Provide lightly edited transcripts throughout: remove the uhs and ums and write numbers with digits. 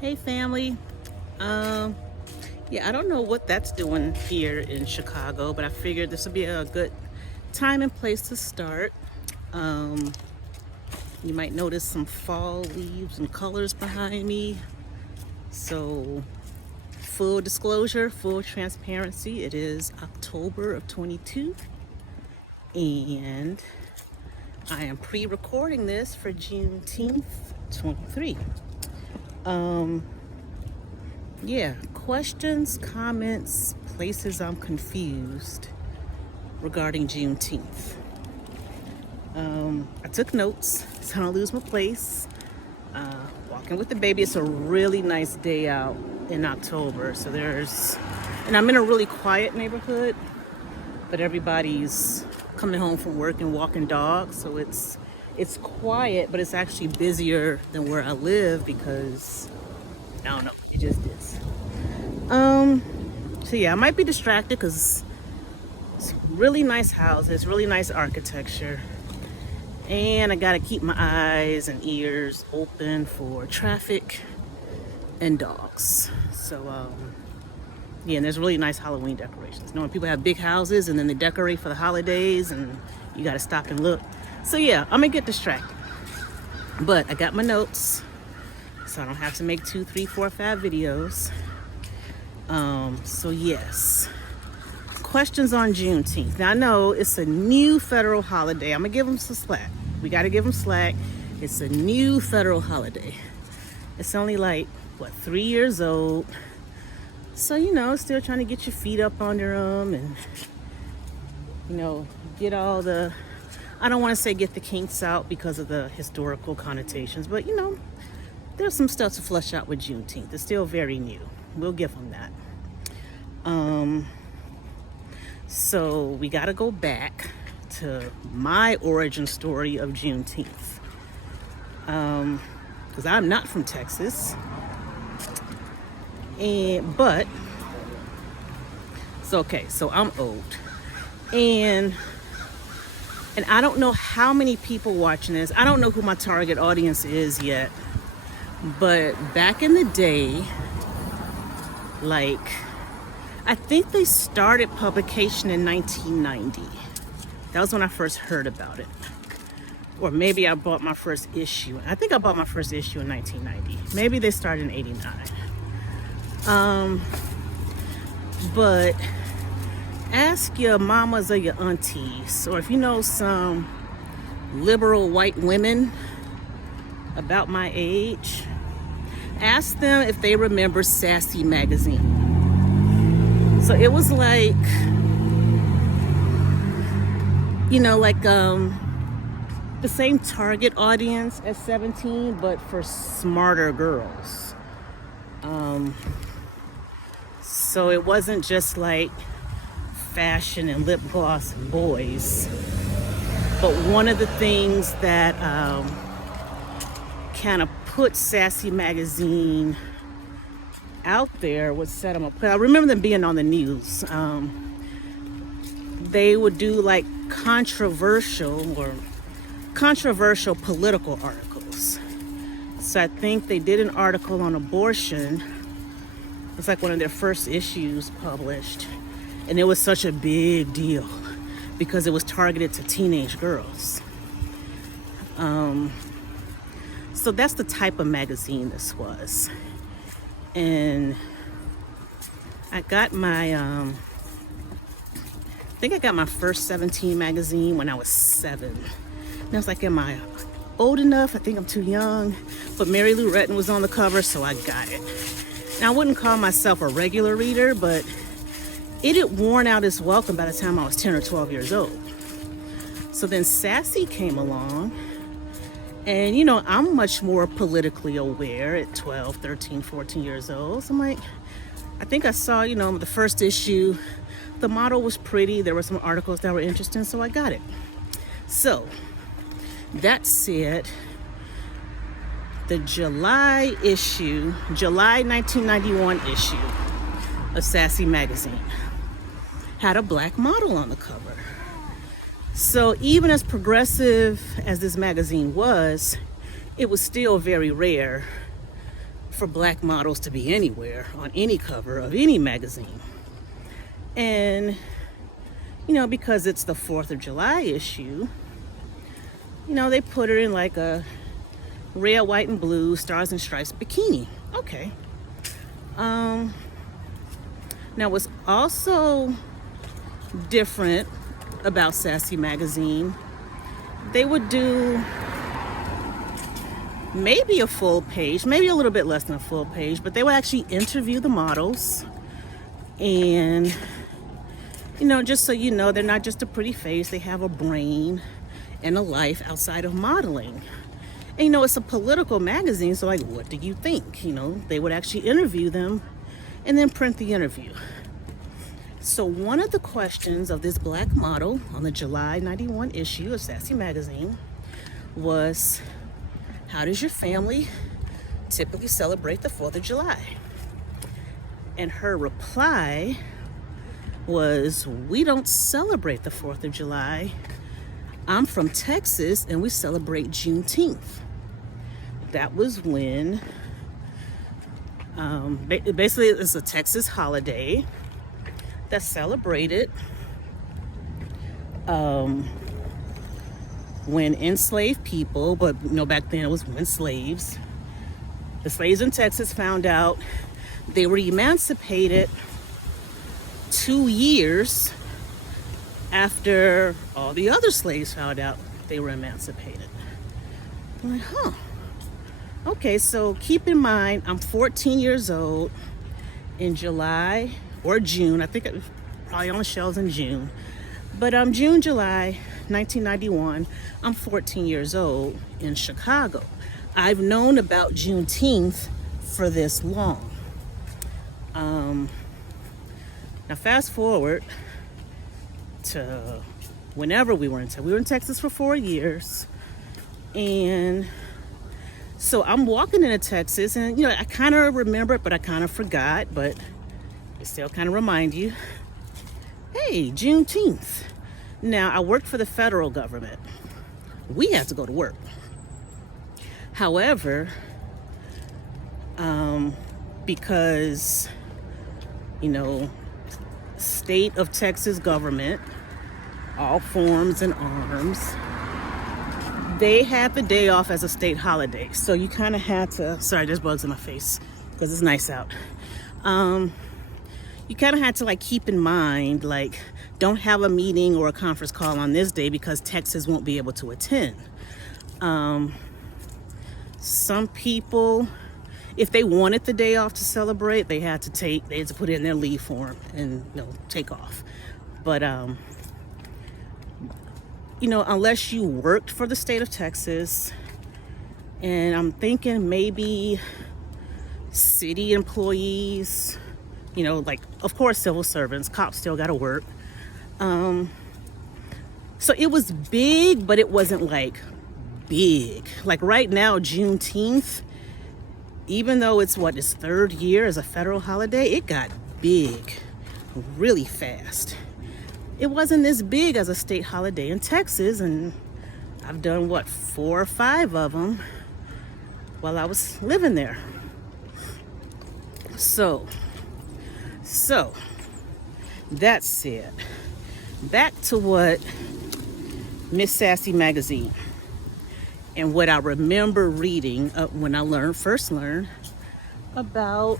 Hey family. Um, yeah, I don't know what that's doing here in Chicago, but I figured this would be a good time and place to start. Um, you might notice some fall leaves and colors behind me. So, full disclosure, full transparency, it is October of 22, and I am pre-recording this for Juneteenth 23. Yeah, questions, comments, places I'm confused regarding Juneteenth. I took notes so I don't lose my place. Walking with the baby, it's a really nice day out in October. And I'm in a really quiet neighborhood, but everybody's coming home from work and walking dogs. So it's quiet, but it's actually busier than where I live because I don't know, it just is. So yeah, I might be distracted because it's really nice houses, really nice architecture. And I gotta keep my eyes and ears open for traffic and dogs. So yeah, and there's really nice Halloween decorations. You know, when people have big houses and then they decorate for the holidays and you gotta stop and look. So yeah, I'm gonna get distracted. But I got my notes, so I don't have to make 2, 3, 4, 5 videos. So yes, questions on Juneteenth. Now I know it's a new federal holiday. I'm gonna give them some slack. We gotta give them slack. It's a new federal holiday. It's only like, 3 years old. So, still trying to get your feet up under them and, get all the, I don't want to say get the kinks out because of the historical connotations, but, there's some stuff to flush out with Juneteenth. It's still very new. We'll give them that. So we got to go back to my origin story of Juneteenth. Because I'm not from Texas. So I'm old. And I don't know how many people watching this. I don't know who my target audience is yet. But back in the day, I think they started publication in 1990. That was when I first heard about it. Or maybe I bought my first issue. I think I bought my first issue in 1990. Maybe they started in 89. But ask your mamas or your aunties, or if you know some liberal white women about my age, ask them if they remember Sassy magazine. So it was like, the same target audience as 17, but for smarter girls. So it wasn't just like fashion and lip gloss and boys. But one of the things that kind of put Sassy magazine out there was set them up. I remember them being on the news. They would do like controversial political articles. So I think they did an article on abortion. It's like one of their first issues published. And it was such a big deal because it was targeted to teenage girls. So that's the type of magazine this was. And I got I think I got my first 17 magazine when I was 7. And I was like, am I old enough? I think I'm too young. But Mary Lou Retton was on the cover, so I got it. Now, I wouldn't call myself a regular reader, but it had worn out its welcome by the time I was 10 or 12 years old. So then Sassy came along. And, I'm much more politically aware at 12, 13, 14 years old. So I'm like, I think I saw, the first issue. The model was pretty. There were some articles that were interesting, so I got it. So, that said, the July 1991 issue of Sassy magazine had a black model on the cover. So even as progressive as this magazine was, it was still very rare for black models to be anywhere on any cover of any magazine. And, you know, because it's the 4th of July issue, you know, they put her in like a red, white, and blue stars and stripes bikini. Okay. Now what's also different about Sassy Magazine, they would do maybe a full page, maybe a little bit less than a full page, but they would actually interview the models. And, you know, just so you know, they're not just a pretty face, they have a brain and a life outside of modeling. And, you know, it's a political magazine, so like, what do you think? You know, they would actually interview them and then print the interview. So one of the questions of this black model on the July 91 issue of Sassy Magazine was, how does your family typically celebrate the 4th of July? And her reply was, we don't celebrate the 4th of July. I'm from Texas and we celebrate Juneteenth. That was when, basically it's a Texas holiday that's celebrated when enslaved people, but you know, back then it was when the slaves in Texas found out they were emancipated 2 years after all the other slaves found out they were emancipated. I'm like, huh. Okay, so keep in mind, I'm 14 years old in July or June. I think it was probably on the shelves in June. But June, July 1991, I'm 14 years old in Chicago. I've known about Juneteenth for this long. Now fast forward to whenever we were in Texas. We were in Texas for 4 years. And so I'm walking into Texas and, you know, I kind of remember it, but I kind of forgot, but it still kind of remind you, hey, Juneteenth. Now, I worked for the federal government. We had to go to work. However, because, you know, state of Texas government, all forms and arms, they had the day off as a state holiday. So you kind of had to, sorry, there's bugs in my face because it's nice out. You kind of had to like keep in mind, like, don't have a meeting or a conference call on this day because Texas won't be able to attend. Some people, if they wanted the day off to celebrate, they had to put it in their leave form and, you know, take off. But, you know, unless you worked for the state of Texas, and I'm thinking maybe city employees, you know, like, of course, civil servants, cops still got to work. So it was big, but it wasn't like big. Like right now, Juneteenth, even though it's its 3rd year as a federal holiday, it got big really fast. It wasn't this big as a state holiday in Texas, and I've done 4 or 5 of them while I was living there. So that said, back to what Miss Sassy Magazine and what I remember reading when I first learned about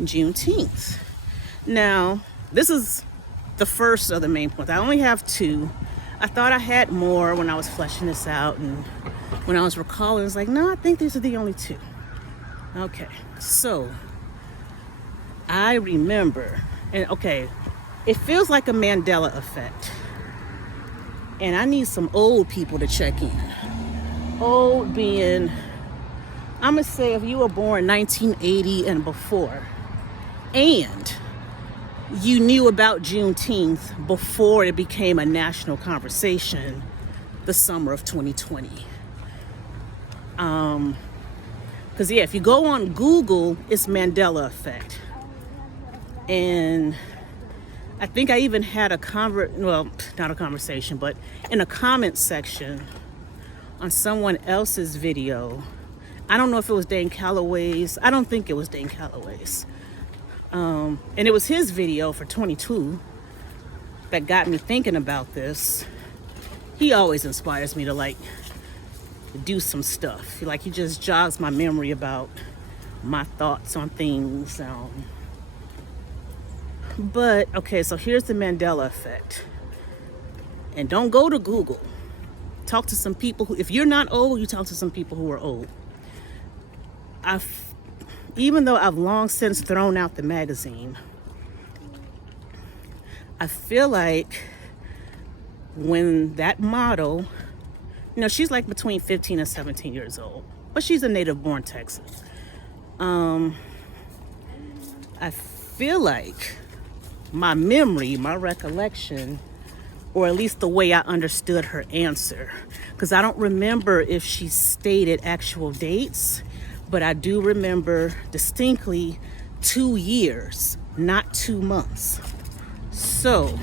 Juneteenth. Now, this is the first of the main points. I only have 2. I thought I had more when I was fleshing this out, and when I was recalling, I was like, no, I think these are the only 2. Okay, so I remember, and okay, it feels like a Mandela effect. And I need some old people to check in. Old being, I'm gonna say if you were born 1980 and before, and you knew about Juneteenth before it became a national conversation the summer of 2020. Because if you go on Google, it's Mandela Effect. And I think I even had not a conversation, but in a comment section on someone else's video, I don't know if it was Dane Calloway's. I don't think it was Dane Calloway's. And it was his video for 22 that got me thinking about this. He always inspires me to like do some stuff. Like he just jogs my memory about my thoughts on things. But okay, so here's the Mandela effect. And don't go to Google. Talk to some people who, if you're not old, you talk to some people who are old. Even though I've long since thrown out the magazine, I feel like when that model, you know, she's like between 15 and 17 years old, but she's a native born Texan. I feel like my memory, my recollection, or at least the way I understood her answer, because I don't remember if she stated actual dates, but I do remember distinctly 2 years, not 2 months. So,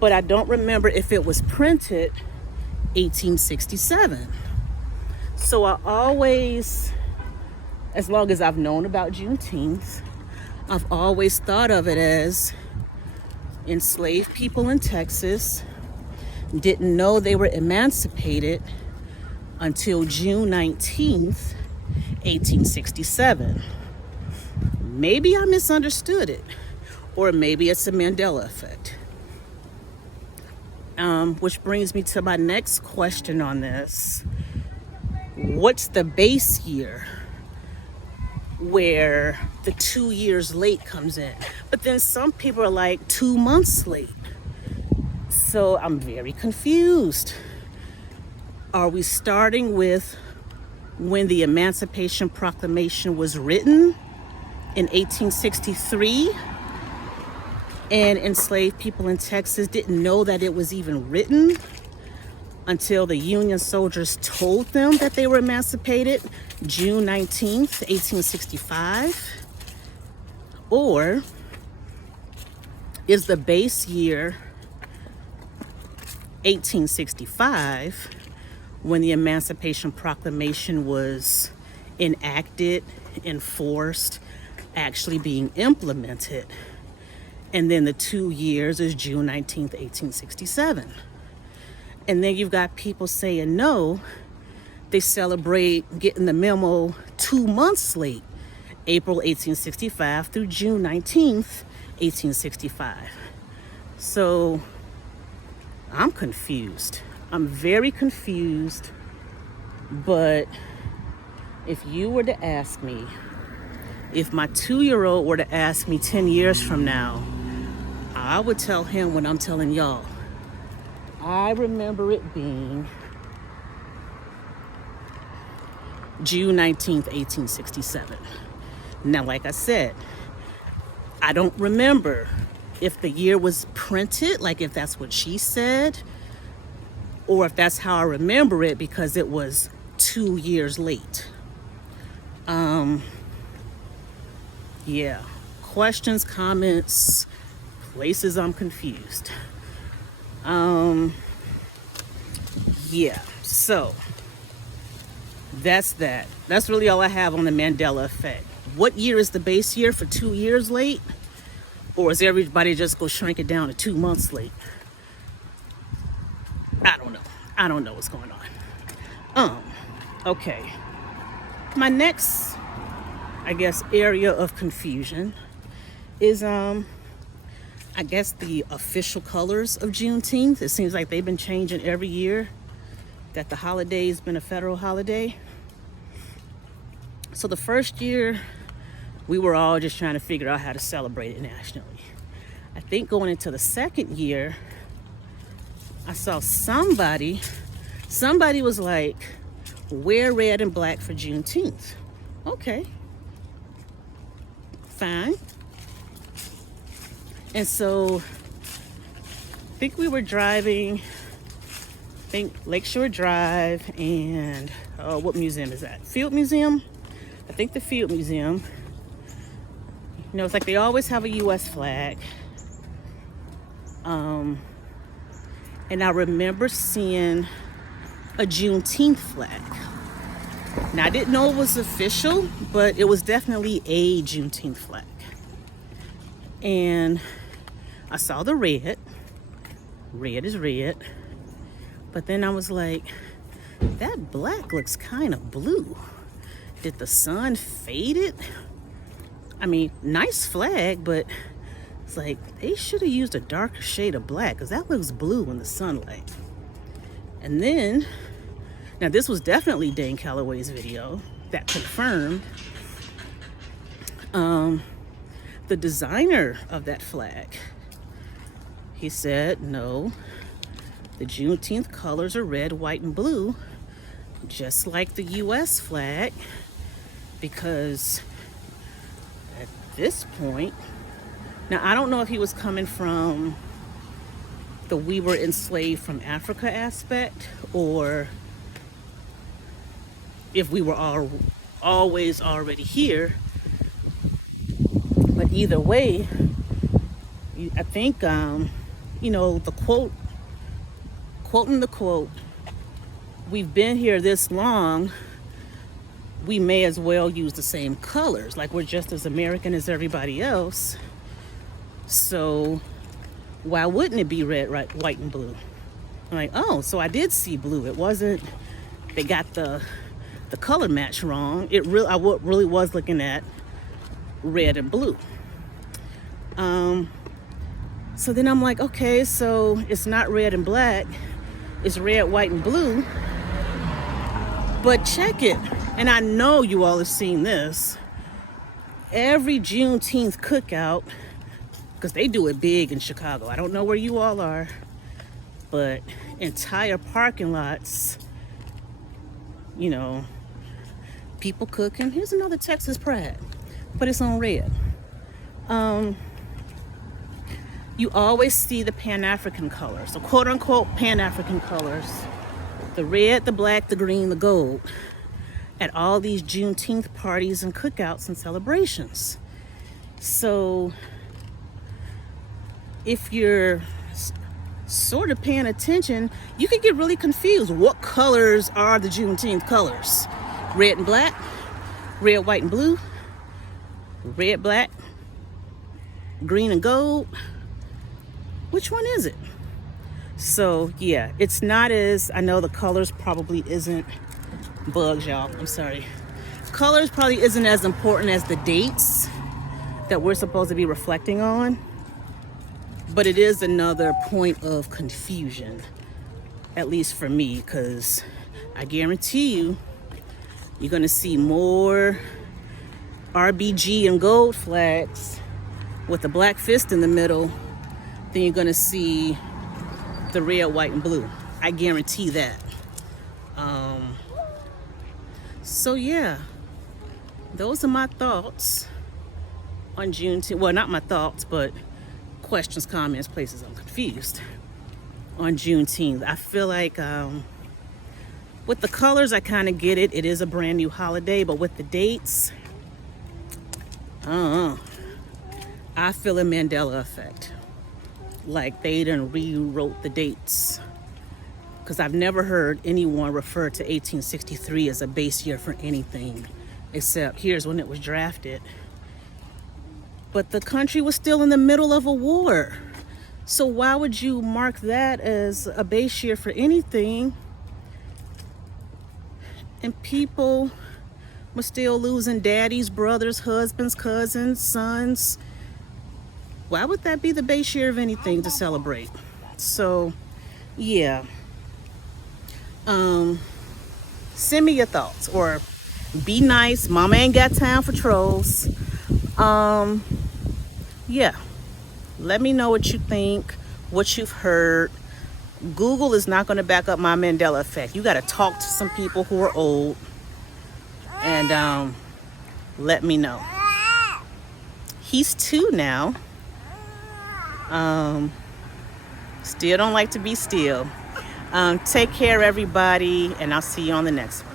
but I don't remember if it was printed 1867. So I always, as long as I've known about Juneteenth, I've always thought of it as enslaved people in Texas didn't know they were emancipated until June 19th, 1867. Maybe I misunderstood it, or maybe it's a Mandela effect. Which brings me to my next question on this. What's the base year where the 2 years late comes in? But then some people are like 2 months late. So I'm very confused. Are we starting with when the Emancipation Proclamation was written in 1863 and enslaved people in Texas didn't know that it was even written until the Union soldiers told them that they were emancipated June 19th, 1865? Or is the base year 1865 when the Emancipation Proclamation was enacted, enforced, actually being implemented? And then the 2 years is June 19th, 1867. And then you've got people saying, no, they celebrate getting the memo 2 months late, April 1865 through June 19th, 1865. So I'm confused. I'm very confused. But if you were to ask me, if my 2-year-old were to ask me 10 years from now, I would tell him what I'm telling y'all. I remember it being June 19th, 1867. Now, like I said, I don't remember if the year was printed, like if that's what she said, or if that's how I remember it because it was 2 years late. Yeah, questions, comments, places I'm confused. Yeah, so that's that. That's really all I have on the Mandela effect. What year is the base year for 2 years late? Or is everybody just go shrink it down to 2 months late? I don't know. I don't know what's going on. Okay. My next, I guess, area of confusion is, I guess, the official colors of Juneteenth. It seems like they've been changing every year that the holiday's been a federal holiday. So the first year, we were all just trying to figure out how to celebrate it nationally. I think going into the second year, I saw somebody was like, wear red and black for Juneteenth. Okay, fine. And so I think we were driving, Lakeshore Drive, and what museum is that? Field Museum? I think the Field Museum. You know, it's like they always have a U.S. flag. And I remember seeing a Juneteenth flag. Now, I didn't know it was official, but it was definitely a Juneteenth flag. And I saw the red. Red is red. But then I was like, that black looks kind of blue. Did the sun fade it? I mean, nice flag, but it's like they should have used a darker shade of black because that looks blue in the sunlight. And then, now this was definitely Dane Calloway's video that confirmed the designer of that flag. He said, no, the Juneteenth colors are red, white, and blue, just like the US flag, because at this point, now I don't know if he was coming from the we were enslaved from Africa aspect, or if we were always already here. But either way, I think, the quoting the quote, we've been here this long, we may as well use the same colors. Like, we're just as American as everybody else. So why wouldn't it be red, right, white, and blue? I'm like, oh, so I did see blue. It wasn't, they got the color match wrong. I really was looking at red and blue. So then I'm like, okay, so it's not red and black, it's red, white, and blue. But check it, and I know you all have seen this. Every Juneteenth cookout, because they do it big in Chicago. I don't know where you all are, but entire parking lots, people cooking. Here's another Texas pride, but it's on red. You always see the Pan-African colors, the quote-unquote Pan-African colors, the red, the black, the green, the gold, at all these Juneteenth parties and cookouts and celebrations. So if you're sort of paying attention, you could get really confused. What colors are the Juneteenth colors? Red and black, red, white, and blue, red, black, green, and gold. Which one is it? So yeah, it's not as, I know the colors probably isn't, bugs y'all, I'm sorry. Colors probably isn't as important as the dates that we're supposed to be reflecting on, but it is another point of confusion, at least for me, because I guarantee you're gonna see more RBG and gold flags with the black fist in the middle then you're gonna see the red, white, and blue. I guarantee that. So yeah, those are my thoughts on Juneteenth. Well, not my thoughts, but questions, comments, places I'm confused on Juneteenth. I feel like with the colors, I kind of get it. It is a brand new holiday, but with the dates, I feel a Mandela effect. Like they done rewrote the dates. Because I've never heard anyone refer to 1863 as a base year for anything, except here's when it was drafted. But the country was still in the middle of a war. So why would you mark that as a base year for anything? And people were still losing daddies, brothers, husbands, cousins, sons. Why would that be the base year of anything to celebrate? So, yeah. Send me your thoughts, or be nice. Mama ain't got time for trolls. Yeah. Let me know what you think, what you've heard. Google is not going to back up my Mandela effect. You got to talk to some people who are old and let me know. He's 2 now. Still don't like to be still. Take care, everybody, and I'll see you on the next one.